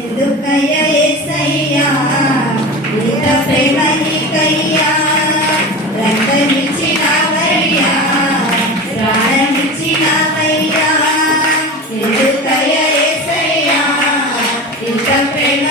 ఎందుకయ్యా యేసయ్యా ఇంత ప్రేమ నీకయ్యా రక్తమిచ్చినావయ్యా ప్రాణమిచ్చినావయ్యా ఎందుకయ్యా యేసయ్యా ఇంత ప్రేమ